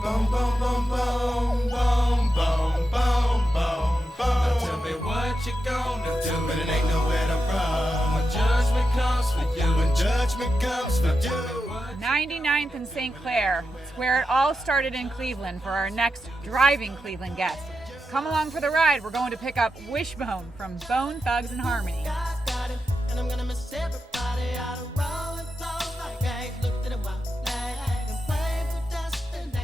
Boom, boom, boom, boom, boom, boom, boom, boom, boom. Now tell me what you gonna do, but it ain't nowhere to run. When judgment comes for you, when judgment comes for you. 99th and St. Clair. It's where it all started in Cleveland for our next driving Cleveland guest. Come along for the ride. We're going to pick up Wishbone from Bone Thugs and Harmony.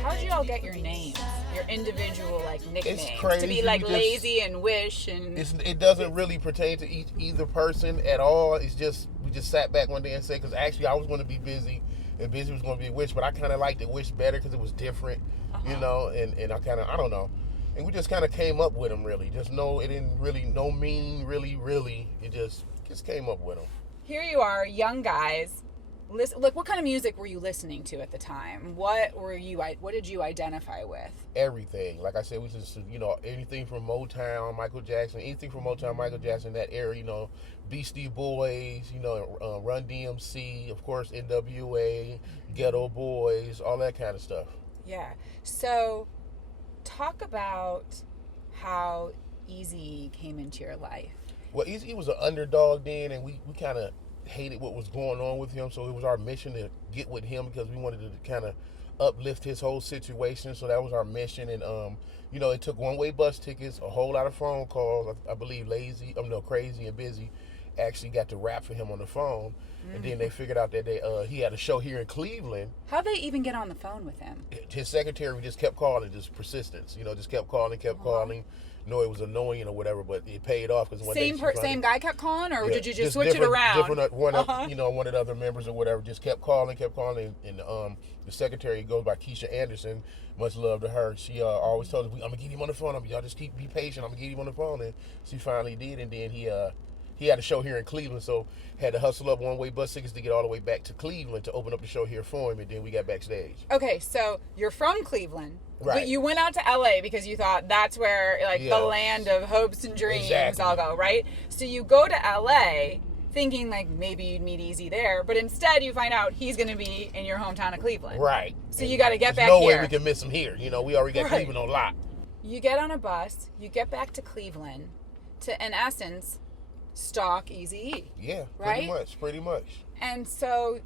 How'd you all get your names? Your individual nicknames? It's crazy. To be Lazy and Wish and... It doesn't really pertain to either person at all. It's just, we just sat back one day and said, because actually I was going to be Busy, and Busy was going to be Wish, but I kind of liked the Wish better because it was different, you know, and I kind of, I don't know. And we just kind of came up with them, really. Just no, it didn't really, no mean, really. It just came up with them. Here you are, young guys. Look, what kind of music were you listening to at the time? What did you identify with? Everything. Like I said, we just, you know, anything from Motown, Michael Jackson, that era, you know, Beastie Boys, you know, Run DMC, of course, NWA, Ghetto Boys, all that kind of stuff. Yeah. So, talk about how Eazy came into your life. Well, Eazy was an underdog then, and we kind of hated what was going on with him, so it was our mission to get with him because we wanted to kind of uplift his whole situation. So that was our mission, and you know, it took one-way bus tickets, a whole lot of phone calls. I believe Crazy and Busy actually got to rap for him on the phone, and then they figured out that he had a show here in Cleveland. How'd they even get on the phone with him? His secretary just kept calling, just persistence, you know, just kept calling. No, it was annoying or whatever, but it paid off because same guy kept calling, or did you just switch it different, around? One of the other members or whatever just kept calling, and the secretary goes by Keisha Anderson. Much love to her. She always told us, "I'm gonna get him on the phone. Y'all just be patient. I'm gonna get him on the phone," and she finally did. And then he had a show here in Cleveland, so had to hustle up one-way bus tickets to get all the way back to Cleveland to open up the show here for him, and then we got backstage. Okay, so you're from Cleveland. Right. But you went out to LA because you thought that's where the land of hopes and dreams all go, right? So you go to LA thinking maybe you'd meet Eazy there, but instead you find out he's going to be in your hometown of Cleveland. Right. So you got to get back here. here. No way we can miss him here. You know, we already got Cleveland on lock. You get on a bus, you get back to Cleveland to, in essence, stalk Eazy-E. Yeah, right? Pretty much. And so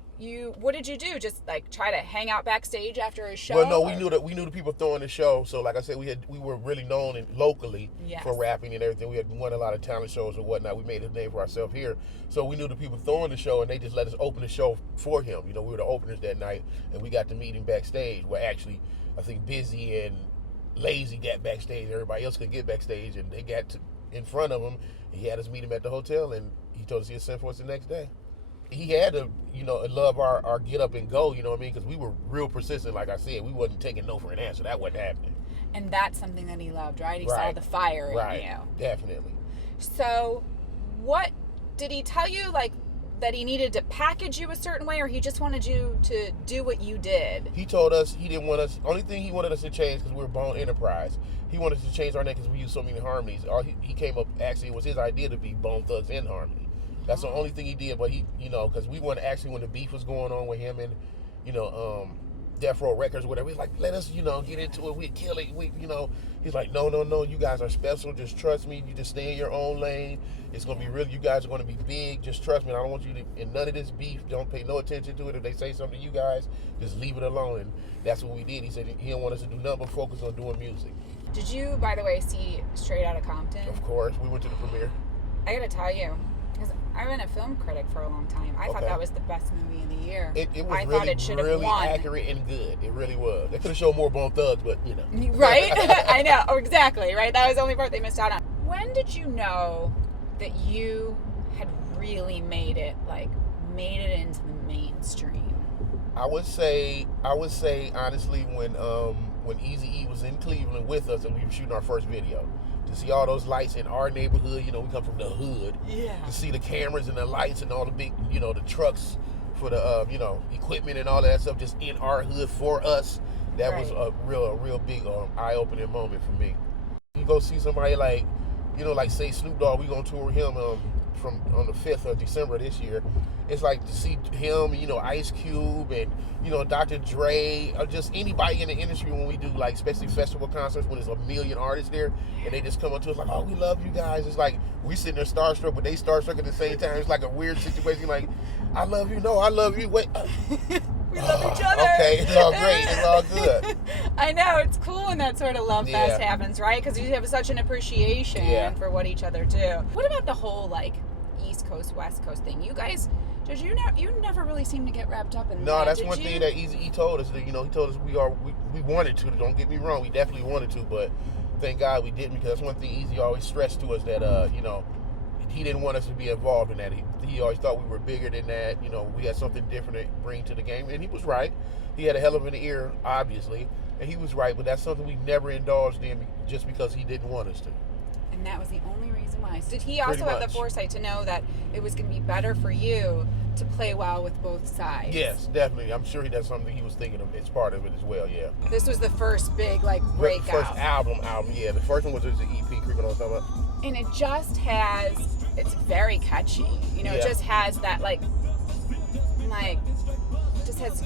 what did you do? Just try to hang out backstage after a show? Well, no, we knew the people throwing the show. So like I said, we were really known locally for rapping and everything. We had won a lot of talent shows and whatnot. We made a name for ourselves here. So we knew the people throwing the show, and they just let us open the show for him. You know, we were the openers that night, and we got to meet him backstage. Where actually, I think Busy and Lazy got backstage. Everybody else could get backstage, and they got in front of him. He had us meet him at the hotel, and he told us he'd send for us the next day. He had to, you know, love our get up and go, you know what I mean? Because we were real persistent, like I said. We wasn't taking no for an answer. That wasn't happening. And that's something that he loved, right? He saw the fire in you. Definitely. So what did he tell you, that he needed to package you a certain way, or he just wanted you to do what you did? He told us he didn't want us, only thing he wanted us to change, because we were Bone Enterprise, he wanted us to change our name because we use so many harmonies. He came up, actually, it was his idea to be Bone Thugs and Harmony. That's the only thing he did, but he, you know, because we wanted, actually, when the beef was going on with him and, you know, Death Row Records or whatever, he's like, let us, you know, get into it, we'd kill it, you know. He's like, no, you guys are special, just trust me, you just stay in your own lane, it's going to be real, you guys are going to be big, just trust me, I don't want you to, in none of this beef, don't pay no attention to it, if they say something to you guys, just leave it alone, and that's what we did. He said he didn't want us to do nothing but focus on doing music. Did you, by the way, see Straight Outta Compton? Of course, we went to the premiere. I gotta tell you, because I've been a film critic for a long time. I thought that was the best movie of the year. It was really accurate and good. It really was. They could have showed more Bone Thugs, but you know. Right? I know. Exactly, right? That was the only part they missed out on. When did you know that you had really made it into the mainstream? I would say honestly when Eazy-E was in Cleveland with us and we were shooting our first video. To see all those lights in our neighborhood, you know, we come from the hood. Yeah. To see the cameras and the lights and all the big, you know, the trucks for the, you know, equipment and all that stuff just in our hood for us, that was a real big eye-opening moment for me. You go see somebody like, you know, like say Snoop Dogg, we gonna tour him from on the 5th of December this year. It's like to see him, you know, Ice Cube and, you know, Dr. Dre, or just anybody in the industry when we do, like, especially festival concerts when there's a million artists there and they just come up to us like, oh, we love you guys. It's like we sitting there starstruck, but they starstruck at the same time. It's like a weird situation. Like, I love you. No, I love you. Wait. We love each other. Okay, it's all great. It's all good. I know. It's cool when that sort of love fest happens, right? Because you have such an appreciation for what each other do. What about the whole, like, East Coast, West Coast thing? You guys, you never really seem to get wrapped up in that. No, that's one thing that he told us. That, you know, he told us we wanted to. Don't get me wrong. We definitely wanted to, but thank God we didn't, because that's one thing Easy always stressed to us, that, you know, he didn't want us to be involved in that. He always thought we were bigger than that. You know, we had something different to bring to the game. And he was right. He had a hell of an ear, obviously. And he was right. But that's something we never indulged in just because he didn't want us to. And that was the only reason why. So did he also have the foresight to know that it was going to be better for you to play well with both sides? Yes, definitely. I'm sure that's something he was thinking of. It's part of it as well, yeah. This was the first big, like, breakout. First album, yeah. The first one was just an EP, Creeping on Summer. And it just has, it's very catchy. You know, it just has that, like, just has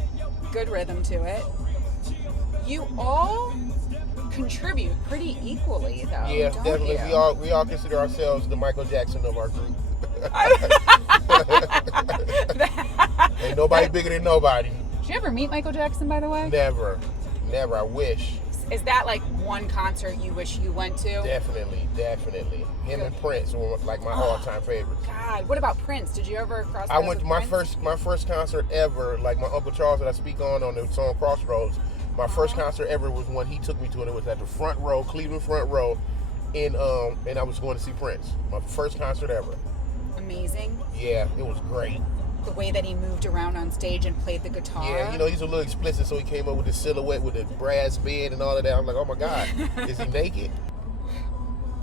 good rhythm to it. You all contribute pretty equally, though. Yeah, don't definitely. You? We all consider ourselves the Michael Jackson of our group. Ain't nobody bigger than nobody. Did you ever meet Michael Jackson, by the way? Never. I wish. Is that like one concert you wish you went to? Definitely. Him and Prince were like my all-time favorites. God, what about Prince? Did you ever cross? I went to my first concert ever. Like my Uncle Charles that I speak on the song Crossroads. My first concert ever was when he took me to, and it was at the front row, Cleveland front row, and I was going to see Prince. My first concert ever. Amazing. Yeah, it was great. The way that he moved around on stage and played the guitar. Yeah, you know, he's a little explicit, so he came up with the silhouette with the brass bed and all of that. I'm like, oh my God, is he naked?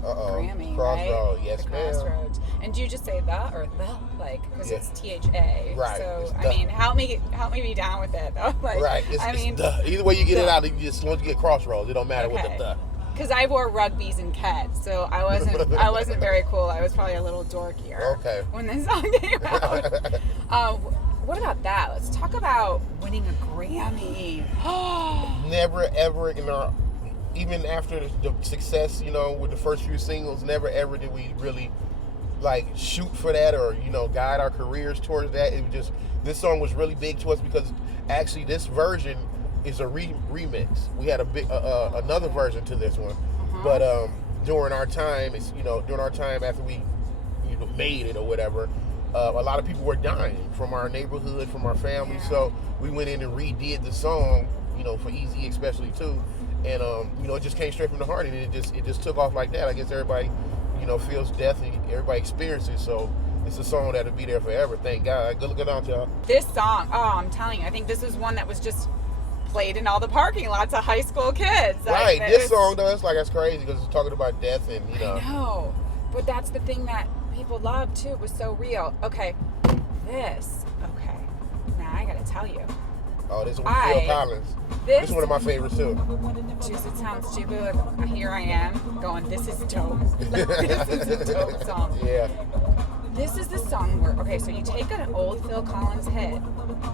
Grammy, Crossroads, right? yes, the ma'am. Crossroads. And do you just say the or the, like, because it's THA? Right. So I mean, help me be down with it though. Like, right. It's the. Either way you get it out, you just once you get Crossroads, it don't matter what the. Because I wore rugbies and Keds, so I wasn't very cool. I was probably a little dorkier. Okay. When this song came out. What about that? Let's talk about winning a Grammy. Never ever in our, even after the success, you know, with the first few singles, never ever did we really like shoot for that or, you know, guide our careers towards that. It was just, this song was really big to us because actually this version is a remix. We had a big another version to this one, but during our time, after we, you know, made it or whatever, a lot of people were dying from our neighborhood, from our family. So we went in and redid the song, you know, for Easy especially too, and you know, it just came straight from the heart, and it just took off like that. I guess everybody, you know, feels death, and everybody experiences. So it's a song that'll be there forever. Thank God. Good looking out, y'all. This song, I'm telling you, I think this is one that was just played in all the parking lots of high school kids. Right. This song though, that's crazy because it's talking about death and, you know. I know, but that's the thing that people love too. It was so real. Okay, this. Okay, now I gotta tell you. Oh, this one, Phil Collins. This is one of my favorites too. Does it sound stupid? Here I am going, this is dope. Like, this is a dope song. Yeah. This is the song where, okay, so you take an old Phil Collins hit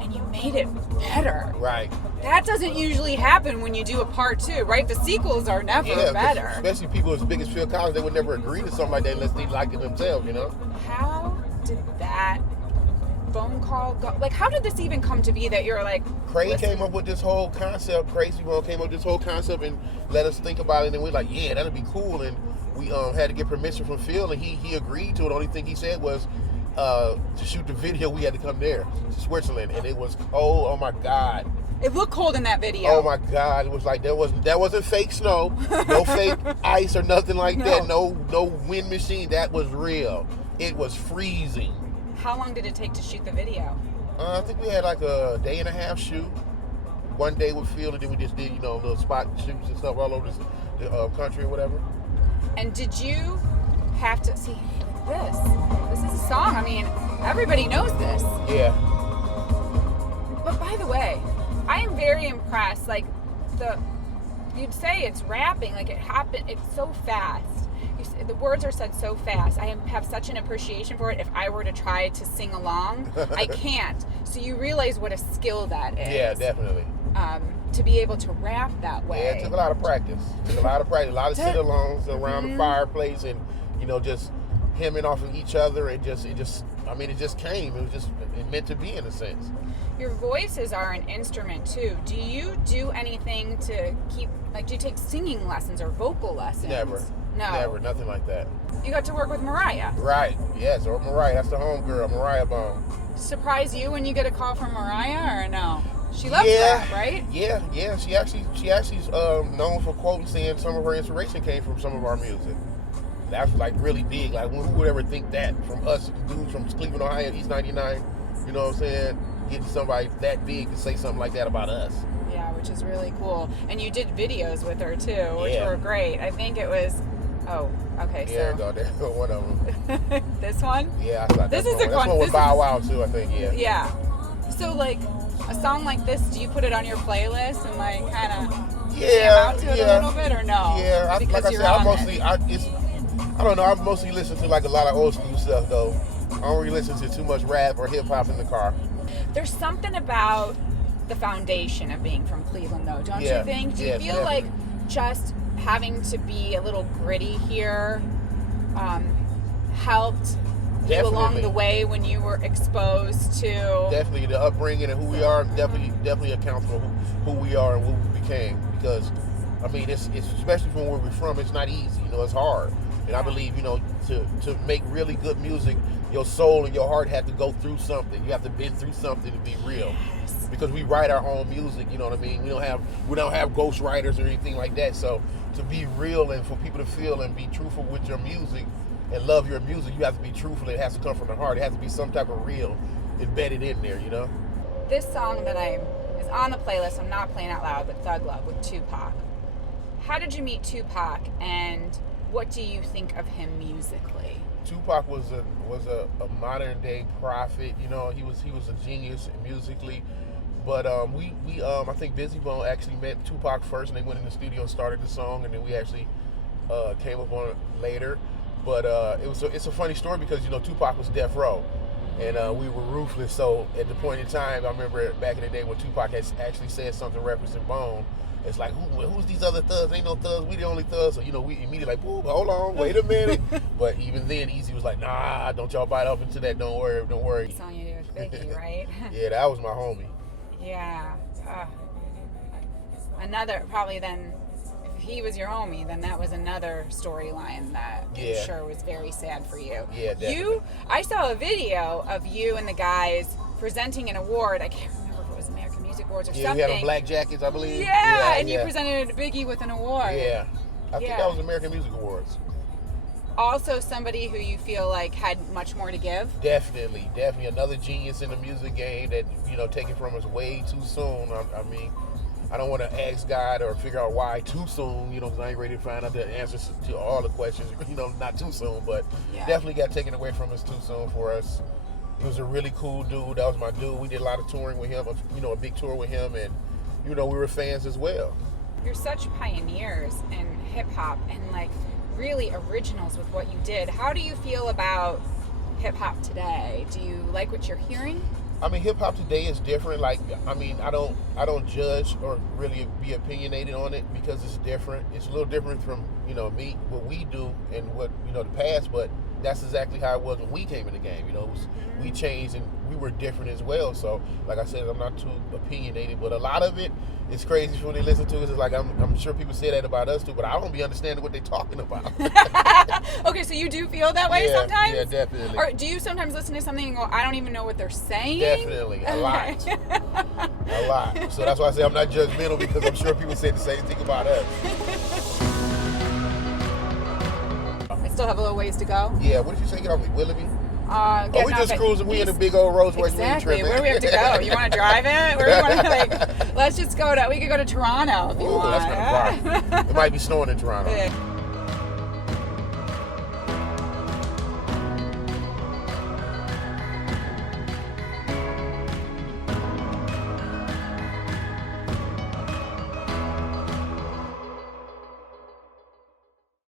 and you made it better. Right. That doesn't usually happen when you do a part two, right? The sequels are never better. Especially people as big as Phil Collins, they would never agree to something like that unless they liked it themselves, you know? How did that phone call go? Like, how did this even come to be that you're like... Craig came up with this whole concept. Crazy One came up with this whole concept and let us think about it. And we're like, yeah, that'd be cool. And we had to get permission from Phil, and he agreed to it. The only thing he said was to shoot the video, we had to come there to Switzerland, and it was cold. Oh my God! It looked cold in that video. Oh my God! It was like that wasn't fake snow, no fake ice or nothing like that. No wind machine. That was real. It was freezing. How long did it take to shoot the video? I think we had like a day and a half shoot. One day with Phil, and then we just did, you know, little spot shoots and stuff all over the country or whatever. And did you have to see this? This is a song. I mean, everybody knows this. Yeah. But by the way, I am very impressed. Like, you'd say it's rapping, like it happened. It's so fast. the words are said so fast. I have such an appreciation for it. If I were to try to sing along, I can't. So you realize what a skill that is. Yeah, definitely. To be able to rap that way. Yeah, it took a lot of practice. A lot of sit-alongs around the fireplace, and just hemming off of each other, and it just came. It was just meant to be, in a sense. Your voices are an instrument too. Do you do anything to keep, do you take singing lessons or vocal lessons? Never. No. Never, nothing like that. You got to work with Mariah. Right, yes, or Mariah. That's the homegirl, Mariah Bone. Surprise you when you get a call from Mariah, or no? She loves rap, right? Yeah. She actually's known for quoting, saying some of her inspiration came from some of our music. That's really big. Like, who would ever think that from us dudes from Cleveland, Ohio, East 99? You know what I'm saying? Getting somebody that big to say something like that about us. Yeah, which is really cool. And you did videos with her too, which were great. I think it was. Oh, okay. Yeah, so there's one of them. This one? Yeah, I thought this is a one with Bow Wow too, I think. Yeah. Yeah. So a song like this, do you put it on your playlist and kind of jam out to it a little bit, or no? Yeah, because like I don't know. I mostly listen to a lot of old school stuff though. I don't really listen to too much rap or hip hop in the car. There's something about the foundation of being from Cleveland, though, don't you think? Do you feel definitely. like just having to be a little gritty here helped you along the way when you were exposed to? Definitely, the upbringing and who we are definitely accounts for who we are and what we became. Because, it's especially from where we're from, it's not easy. It's hard. And I believe, to make really good music, your soul and your heart have to go through something. You have to been through something to be real. Yes. Because we write our own music, you know what I mean? We don't have ghost writers or anything like that. So to be real and for people to feel and be truthful with your music and love your music, you have to be truthful. It has to come from the heart. It has to be some type of real embedded in there, This song that is on the playlist, I'm not playing out loud, but Thug Love with Tupac. How did you meet Tupac, and what do you think of him musically? Tupac was a modern day prophet. He was a genius musically. But I think Bizzy Bone actually met Tupac first, and they went in the studio and started the song, and then we actually came up on it later. But it's a funny story because Tupac was death row, and we were ruthless. So at the point in time, I remember back in the day when Tupac had actually said something referencing Bone. It's like, who's these other thugs? Ain't no thugs. We the only thugs. So, we immediately hold on, wait a minute. But even then, Easy was like, nah, don't y'all bite up into that. Don't worry. The song you did with Biggie, right? Yeah, that was my homie. Yeah. Another, probably then, if he was your homie, then that was another storyline that I'm sure was very sad for you. Yeah, definitely. I saw a video of you and the guys presenting an award. I can't remember if it was American Music Awards or something. We had on black jackets, I believe. Yeah, and you presented Biggie with an award. Yeah. I think that was American Music Awards. Also somebody who you feel like had much more to give? Definitely another genius in the music game that, taken from us way too soon. I don't want to ask God or figure out why too soon, because I ain't ready to find out the answers to all the questions, not too soon, but definitely got taken away from us too soon for us. He was a really cool dude. That was my dude. We did a lot of touring with him, a big tour with him, and, we were fans as well. You're such pioneers in hip-hop and, really originals with what you did. How do you feel about hip-hop today? Do you like what you're hearing? Hip-hop today is different. I don't judge or really be opinionated on it because it's different. It's a little different from, me, what we do and what, the past, but that's exactly how it was when we came in the game. We changed and we were different as well. So, like I said, I'm not too opinionated, but a lot of it is crazy when they listen to it. It's like, I'm sure people say that about us too, but I don't be understanding what they're talking about. Okay, so you do feel that way sometimes? Yeah, definitely. Or do you sometimes listen to something and go, I don't even know what they're saying? Definitely, a lot. A lot. So that's why I say I'm not judgmental, because I'm sure people say the same thing about us. I still have a little ways to go. Yeah, what did you say? Get off me, Willoughby? We just cruising. We in a big old Rolls Royce. Exactly. Where do we have to go? You want to drive it? Where do you want to let's just go to. We could go to Toronto if you want. That's kind of far. It might be snowing in Toronto. Yeah.